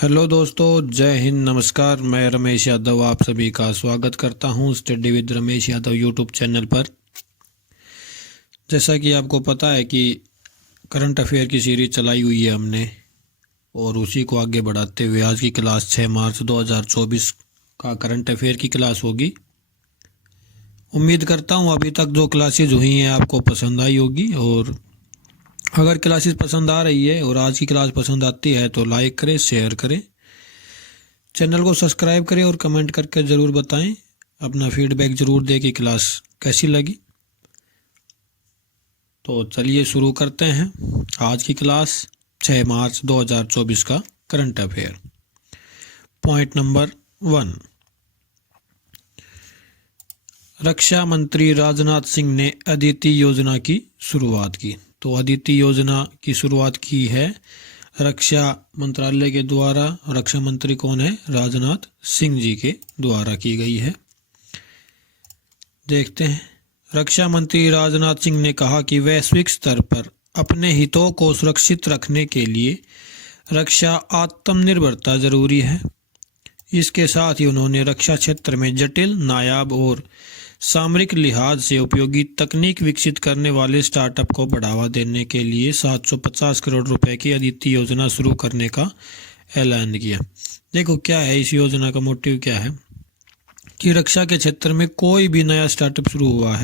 Hello दोस्तों, जय हिंद, नमस्कार। मैं रमेश यादव आप सभी का स्वागत करता हूं study with Ramesh Yadav YouTube channel पर। जैसा कि आपको पता है कि करंट अफेयर की सीरीज चलाई हुई है हमने, और उसी को आगे बढ़ाते हुए आज की क्लास 6 मार्च 2024 का करंट अफेयर की क्लास होगी। उम्मीद करता हूं अभी तक जो क्लासेज हुई हैं आपको पसंद आई होगी, और अगर क्लासेस पसंद आ रही है और आज की क्लास पसंद आती है तो लाइक करें, शेयर करें, चैनल को सब्सक्राइब करें और कमेंट करके ज़रूर बताएं, अपना फीडबैक ज़रूर दें कि क्लास कैसी लगी। तो चलिए शुरू करते हैं आज की क्लास 6 मार्च 2024 का करंट अफेयर। पॉइंट नंबर 1, रक्षा मंत्री राजनाथ सिंह ने अदिति योजना की शुरुआत की। तो अदिति योजना की शुरुआत की है रक्षा मंत्रालय के द्वारा। रक्षा मंत्री कौन है? राजनाथ सिंह जी के द्वारा की गई है। देखते हैं। रक्षा मंत्री राजनाथ सिंह ने कहा कि वैश्विक स्तर पर अपने हितों को सुरक्षित रखने के लिए रक्षा आत्मनिर्भरता जरूरी है। इसके साथ ही उन्होंने रक्षा क्षेत्र में जटिल, नायाब और सामरिक लिहाज से उपयोगी तकनीक विकसित करने वाले स्टार्टअप को बढ़ावा देने के लिए 750 करोड़ रुपए की अदिति योजना शुरू करने का ऐलान किया। देखो क्या है इस योजना का मोटिव, क्या है कि रक्षा के क्षेत्र में कोई भी नया स्टार्टअप शुरू हुआ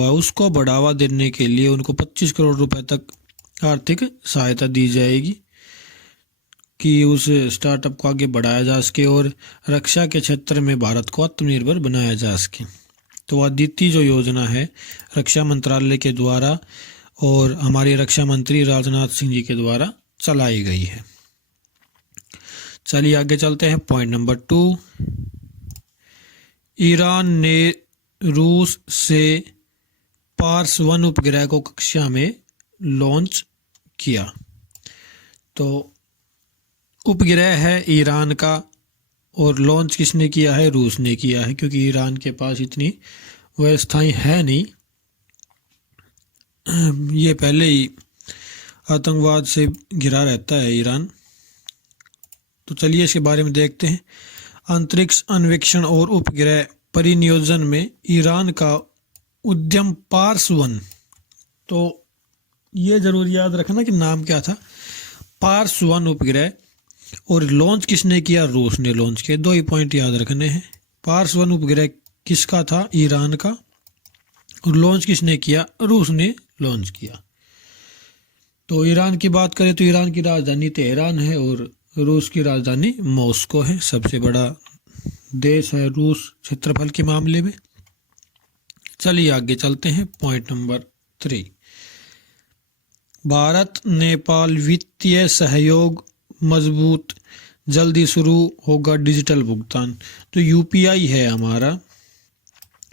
है, उसको बढ़ावा देने के लिए उनको 25 करोड़ रुपए तक आर्थिक सहायता दी जाएगी कि उस स्टार्टअप को आगे बढ़ाया जा सके और रक्षा के क्षेत्र में भारत को आत्मनिर्भर बनाया जा सके। तो अदिति जो योजना है रक्षा मंत्रालय के द्वारा और हमारे रक्षा मंत्री राजनाथ सिंह जी के द्वारा चलाई गई है। चलिए आगे चलते हैं। पॉइंट नंबर 2, ईरान ने रूस से पार्स 1 उपग्रह को कक्षा में लॉन्च किया। तो उपग्रह है ईरान का और लॉन्च किसने किया है? रूस ने किया है, क्योंकि ईरान के पास इतनी व्यवस्थाएं है नहीं। ये पहले ही आतंकवाद से घिरा रहता है ईरान। तो चलिए इसके बारे में देखते हैं। अंतरिक्ष अन्वेषण और उपग्रह परिनियोजन में ईरान का उद्यम पार्स 1। तो ये जरूर याद रखना कि नाम क्या था, पार्स 1 उपग्रह, और लॉन्च किसने किया? रूस ने लॉन्च किया। 2 ही पॉइंट याद रखने हैं। पार्स 1 उपग्रह किसका था? ईरान का। और लॉन्च किसने किया? रूस ने लॉन्च किया। तो ईरान की बात करें तो ईरान की राजधानी तेहरान है और रूस की राजधानी मॉस्को है। सबसे बड़ा देश है रूस क्षेत्रफल के मामले में। चलिए आगे चलते हैं। पॉइंट नंबर 3, भारत नेपाल वित्तीय सहयोग मजबूत, जल्दी शुरू होगा डिजिटल भुगतान। तो यूपीआई है हमारा।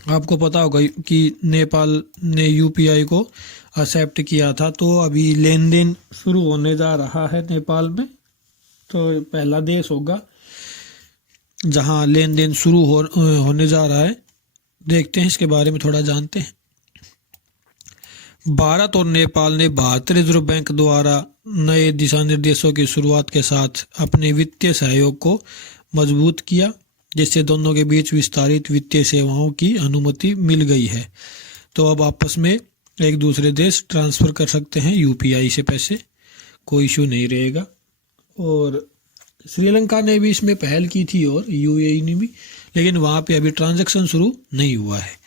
आपको पता होगा कि नेपाल ने यूपीआई को एक्सेप्ट किया था, तो अभी लेन देन शुरू होने जा रहा है नेपाल में। तो पहला देश होगा जहां लेन देन शुरू होने जा रहा है। देखते हैं इसके बारे में थोड़ा जानते हैं। भारत और नेपाल ने भारतीय रिजर्व बैंक द्वारा नए दिशा निर्देशों की शुरुआत के साथ अपने वित्तीय सहयोग को मजबूत किया, जिससे दोनों के बीच विस्तारित वित्तीय सेवाओं की अनुमति मिल गई है। तो अब आपस में एक दूसरे देश ट्रांसफ़र कर सकते हैं यूपीआई से पैसे, कोई इशू नहीं रहेगा। और श्रीलंका ने भी इसमें पहल की थी और यूएई ने भी, लेकिन वहाँ पे अभी ट्रांजैक्शन शुरू नहीं हुआ है।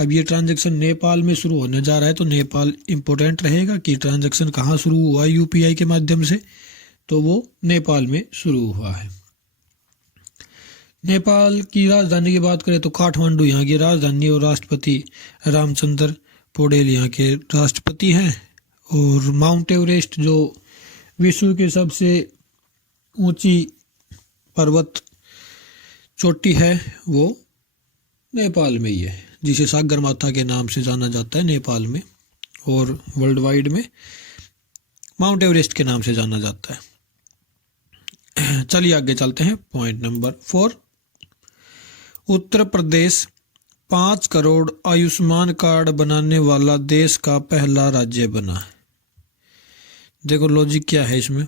अब ये ट्रांजैक्शन नेपाल में शुरू होने जा रहा है, तो नेपाल इम्पोर्टेंट रहेगा कि ट्रांजैक्शन कहाँ शुरू हुआ है यूपीआई के माध्यम से, तो वो नेपाल में शुरू हुआ है। नेपाल की राजधानी की बात करें तो काठमांडू यहाँ की राजधानी और राष्ट्रपति रामचंद्र पौडेल यहाँ के राष्ट्रपति हैं। और माउंट एवरेस्ट जो विश्व की सबसे ऊंची पर्वत चोटी है वो नेपाल में ही है, जिसे सागरमाथा के नाम से जाना जाता है नेपाल में, और वर्ल्ड वाइड में माउंट एवरेस्ट के नाम से जाना जाता है। चलिए आगे चलते हैं। Point number 4, Uttar Pradesh 5 crore Ayushman card बनाने वाला देश का पहला राज्य बना। देखो लॉजिक क्या है इसमें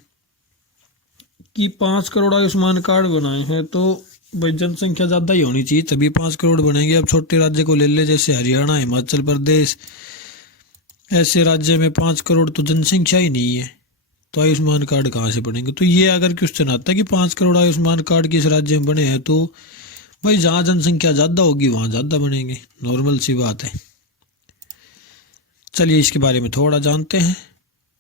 कि 5 करोड़ आयुष्मान कार्ड बनाए हैं तो भाई जनसंख्या ज़्यादा ही होनी चाहिए तभी 5 करोड़ बनेंगे। अब छोटे राज्य को ले ले जैसे हरियाणा, हिमाचल प्रदेश, ऐसे राज्य में 5 करोड़ तो जनसंख्या ही नहीं है, तो आयुष्मान कार्ड कहाँ से बनेंगे। तो ये अगर क्वेश्चन आता है कि 5 करोड़ आयुष्मान कार्ड किस राज्य में बने हैं, तो भाई जहाँ जनसंख्या ज़्यादा होगी वहाँ ज़्यादा बनेंगे, नॉर्मल सी बात है। चलिए इसके बारे में थोड़ा जानते हैं।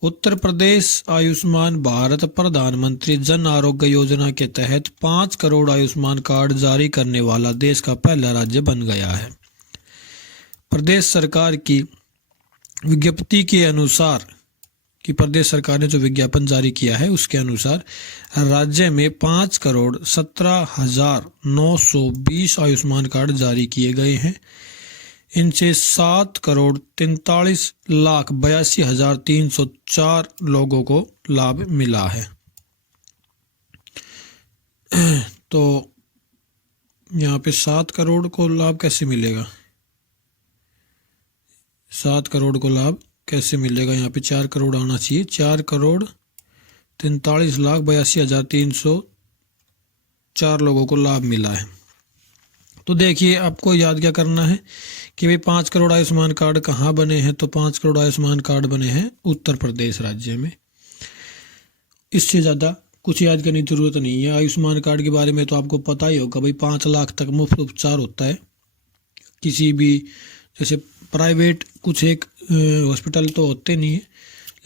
उत्तर प्रदेश आयुष्मान भारत प्रधानमंत्री जन आरोग्य योजना के तहत 5 करोड़ आयुष्मान कार्ड जारी करने वाला देश का पहला राज्य बन गया है। प्रदेश सरकार की विज्ञप्ति के अनुसार कि प्रदेश सरकार ने जो विज्ञापन जारी किया है उसके अनुसार राज्य में 5 करोड़ 17,920 आयुष्मान कार्ड जारी किए गए हैं। इनसे 7 करोड़ 43,82,304 लोगों को लाभ मिला है। तो यहाँ पे 7 करोड़ को लाभ कैसे मिलेगा, 7 करोड़ को लाभ कैसे मिलेगा, यहाँ पे 4 करोड़ आना चाहिए। 4 करोड़ 43,82,304 लोगों को लाभ मिला है। तो देखिए आपको याद क्या करना है कि भाई 5 करोड़ आयुष्मान कार्ड कहाँ बने हैं, तो 5 करोड़ आयुष्मान कार्ड बने हैं उत्तर प्रदेश राज्य में। इससे ज़्यादा कुछ याद करने की जरूरत नहीं है। आयुष्मान कार्ड के बारे में तो आपको पता ही होगा भाई 5 लाख तक मुफ्त उपचार होता है किसी भी, जैसे प्राइवेट कुछ एक हॉस्पिटल तो होते नहीं है,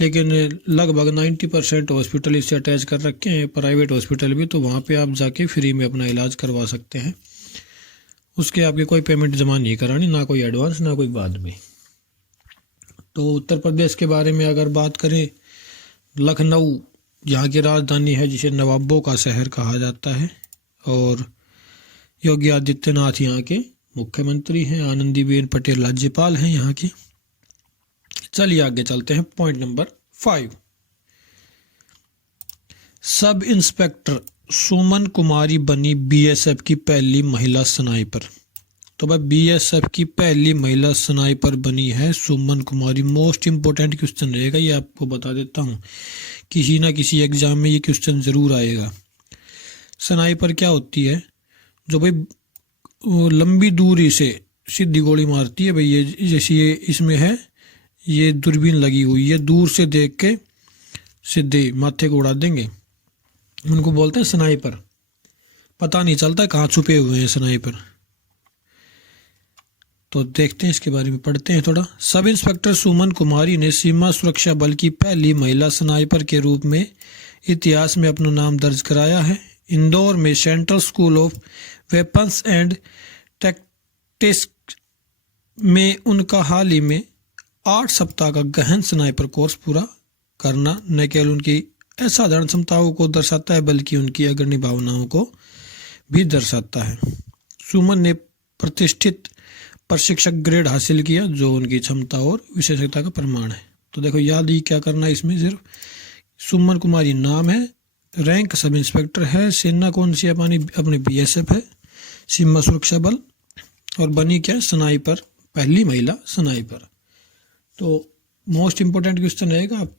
लेकिन लगभग 90% हॉस्पिटल इससे अटैच कर रखे हैं, प्राइवेट हॉस्पिटल भी, तो वहाँ पे आप जाके फ्री में अपना इलाज करवा सकते हैं। उसके आपके कोई पेमेंट जमा नहीं करानी, ना कोई एडवांस ना कोई बाद में। तो उत्तर प्रदेश के बारे में अगर बात करें, लखनऊ यहाँ की राजधानी है जिसे नवाबों का शहर कहा जाता है, और योगी आदित्यनाथ यहाँ के मुख्यमंत्री हैं, आनंदीबेन पटेल राज्यपाल हैं यहाँ की। चलिए आगे चलते हैं। पॉइंट नंबर 5, सब इंस्पेक्टर सुमन कुमारी बनी बीएसएफ की पहली महिला स्नाइपर। तो भाई बीएसएफ की पहली महिला स्नाइपर बनी है सुमन कुमारी। मोस्ट इंपोर्टेंट क्वेश्चन रहेगा, ये आपको बता देता हूँ, किसी ना किसी एग्जाम में ये क्वेश्चन जरूर आएगा। स्नाइपर क्या होती है, जो भाई लंबी दूरी से सीधी गोली मारती है। भाई ये जैसे ये इसमें है, ये दूरबीन लगी हुई है, दूर से देख के सीधे माथे को उड़ा देंगे, उनको बोलते हैं स्नाइपर। पता नहीं चलता कहाँ छुपे हुए हैं स्नाइपर। तो देखते हैं इसके बारे में, पढ़ते हैं थोड़ा। सब इंस्पेक्टर सुमन कुमारी ने सीमा सुरक्षा बल की पहली महिला स्नाइपर के रूप में इतिहास में अपना नाम दर्ज कराया है। इंदौर में central school of weapons and tactics में उनका हाल ही में 8 सप्ताह का गहन स्नाइपर कोर्स पूरा करना न केवल उनकी असाधारण क्षमताओं को दर्शाता है बल्कि उनकी अग्रणी भावनाओं को भी दर्शाता है। सुमन ने प्रतिष्ठित प्रशिक्षक ग्रेड हासिल किया जो उनकी क्षमता और विशेषज्ञता का प्रमाण है। तो देखो याद ही क्या करना है इसमें, सिर्फ सुमन कुमारी नाम है, रैंक सब इंस्पेक्टर है, सेना कौन सी अपनी बीएसएफ है, सीमा सुरक्षा बल, और बनी क्या, स्नाइपर, पहली महिला स्नाइपर। तो मोस्ट इंपोर्टेंट क्वेश्चन रहेगा, आप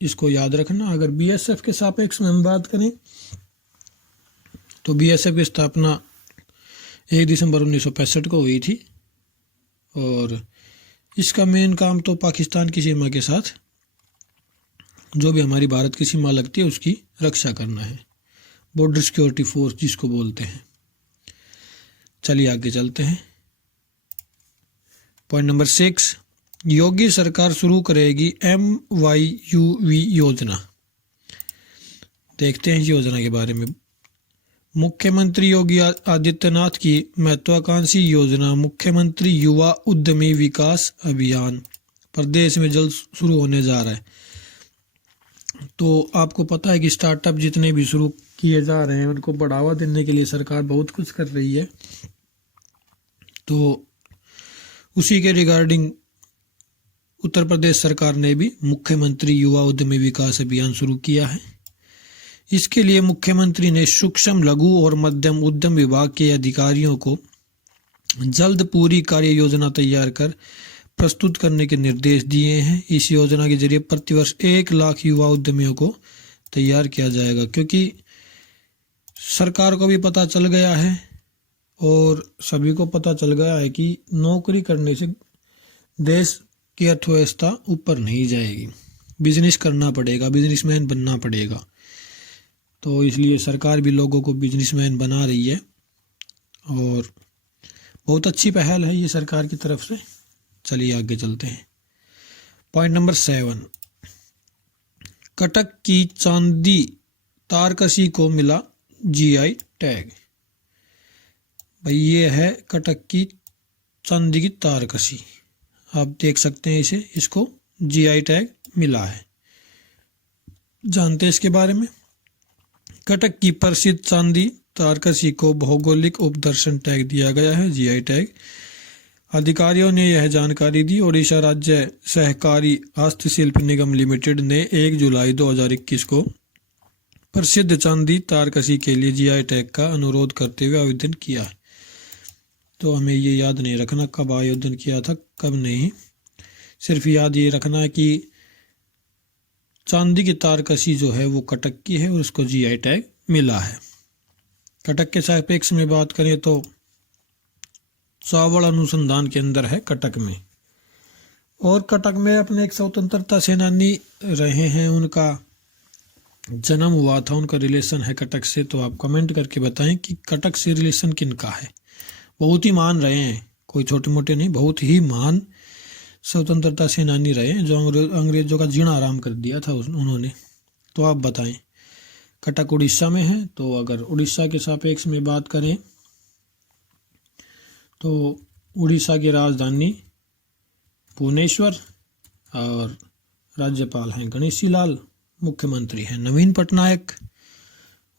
इसको याद रखना। अगर बीएसएफ के सापेक्ष में हम बात करें तो बीएसएफ की स्थापना 1 दिसंबर 1965 को हुई थी, और इसका मेन काम तो पाकिस्तान की सीमा के साथ जो भी हमारी भारत की सीमा लगती है उसकी रक्षा करना है, बॉर्डर सिक्योरिटी फोर्स जिसको बोलते हैं। चलिए आगे चलते हैं। पॉइंट नंबर 6, योगी सरकार शुरू करेगी MYUV योजना। देखते हैं इस योजना के बारे में। मुख्यमंत्री योगी आदित्यनाथ की महत्वाकांक्षी योजना मुख्यमंत्री युवा उद्यमी विकास अभियान प्रदेश में जल्द शुरू होने जा रहा है। तो आपको पता है कि स्टार्टअप जितने भी शुरू किए जा रहे हैं उनको बढ़ावा देने के लिए सरकार बहुत कुछ कर रही है। तो उसी के रिगार्डिंग उत्तर प्रदेश सरकार ने भी मुख्यमंत्री युवा उद्यमी विकास अभियान शुरू किया है। इसके लिए मुख्यमंत्री ने सूक्ष्म लघु और मध्यम उद्यम विभाग के अधिकारियों को जल्द पूरी कार्य योजना तैयार कर प्रस्तुत करने के निर्देश दिए हैं। इस योजना के जरिए प्रतिवर्ष 1 लाख युवा उद्यमियों को तैयार किया जाएगा, क्योंकि सरकार को भी पता चल गया है और सभी को पता चल गया है कि नौकरी करने से देश की अर्थव्यवस्था ऊपर नहीं जाएगी, बिजनेस करना पड़ेगा, बिजनेसमैन बनना पड़ेगा। तो इसलिए सरकार भी लोगों को बिजनेसमैन बना रही है और बहुत अच्छी पहल है ये सरकार की तरफ से। चलिए आगे चलते हैं। पॉइंट नंबर 7, कटक की चांदी तारकसी को मिला जीआई टैग। भाई ये है कटक की चांदी की तारकसी, आप देख सकते हैं इसको जीआई टैग मिला है। जानते हैं इसके बारे में। कटक की प्रसिद्ध चांदी तारकसी को भौगोलिक उपदर्शन टैग दिया गया है, जीआई टैग। अधिकारियों ने यह जानकारी दी। ओडिशा राज्य सहकारी हस्तशिल्प निगम लिमिटेड ने 1 जुलाई 2021 को प्रसिद्ध चांदी तारकसी के लिए जीआई टैग का अनुरोध करते हुए आवेदन किया है। तो हमें ये याद नहीं रखना कब आवेदन किया था कब नहीं, सिर्फ याद ये रखना है कि चांदी की तारकसी जो है वो कटक की है और उसको जीआई टैग मिला है। कटक के सापेक्ष में बात करें तो चावल अनुसंधान केंद्र है कटक में, और कटक में अपने एक स्वतंत्रता सेनानी रहे हैं, उनका जन्म हुआ था, उनका रिलेशन है कटक से। तो आप कमेंट करके बताएं कि कटक से रिलेशन किनका है। बहुत ही महान रहे हैं, कोई छोटे मोटे नहीं, बहुत ही महान स्वतंत्रता सेनानी रहे हैं जो अंग्रेजों का जीना आराम कर दिया था उन्होंने। तो आप बताएं कटक उड़ीसा में है। तो अगर उड़ीसा के सापेक्ष में बात करें तो उड़ीसा की राजधानी भुवनेश्वर और राज्यपाल हैं गणेशी लाल, मुख्यमंत्री हैं नवीन पटनायक।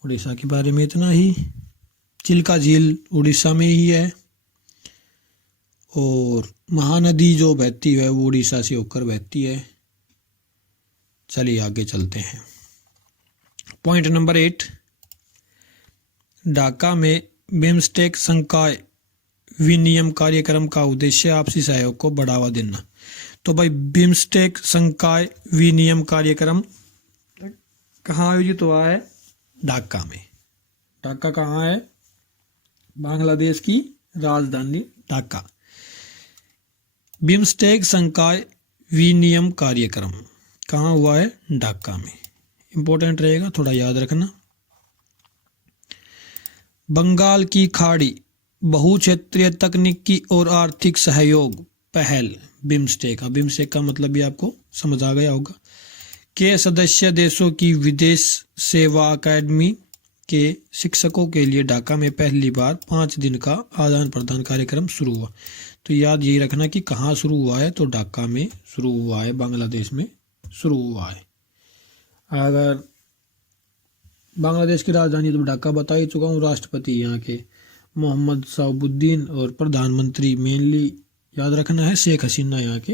उड़ीसा के बारे में इतना ही। चिल्का झील उड़ीसा में ही है और महानदी जो बहती है वो उड़ीसा से होकर बहती है। चलिए आगे चलते हैं। पॉइंट नंबर 8, ढाका में बिम्स्टेक संकाय विनियम कार्यक्रम का उद्देश्य आपसी सहयोग को बढ़ावा देना। तो भाई बिम्स्टेक संकाय विनियम कार्यक्रम कहाँ आयोजित हुआ है? ढाका में। ढाका कहाँ है? बांग्लादेश की राजधानी ढाका। बिम्स्टेक संकाय विनियम कार्यक्रम कहाँ हुआ है? ढाका में। इंपॉर्टेंट रहेगा, थोड़ा याद रखना। बंगाल की खाड़ी बहुक्षेत्रीय तकनीकी और आर्थिक सहयोग पहल बिम्स्टेक। बिम्स्टेक का मतलब भी आपको समझ आ गया होगा। के सदस्य देशों की विदेश सेवा अकादमी के शिक्षकों के लिए ढाका में पहली बार 5 दिन का आदान प्रदान कार्यक्रम शुरू हुआ। तो याद यही रखना कि कहाँ शुरू हुआ है? तो ढाका में शुरू हुआ है, बांग्लादेश में शुरू हुआ है। अगर बांग्लादेश की राजधानी तो ढाका बता ही चुका हूँ। राष्ट्रपति यहाँ के मोहम्मद शहाबुद्दीन और प्रधानमंत्री मेनली याद रखना है शेख हसीना यहाँ के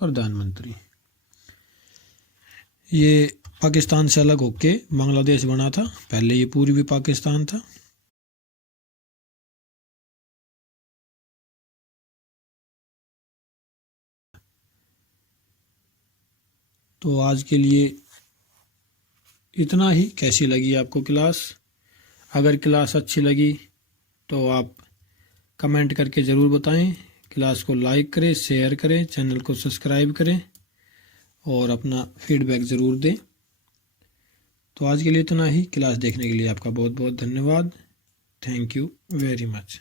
प्रधानमंत्री। ये पाकिस्तान से अलग होके बांग्लादेश बना था, पहले ये पूर्वी पाकिस्तान था। तो आज के लिए इतना ही। कैसी लगी आपको क्लास? अगर क्लास अच्छी लगी तो आप कमेंट करके ज़रूर बताएं। क्लास को लाइक करें, शेयर करें, चैनल को सब्सक्राइब करें और अपना फीडबैक ज़रूर दें। तो आज के लिए इतना ही। क्लास देखने के लिए आपका बहुत बहुत धन्यवाद। Thank you very much.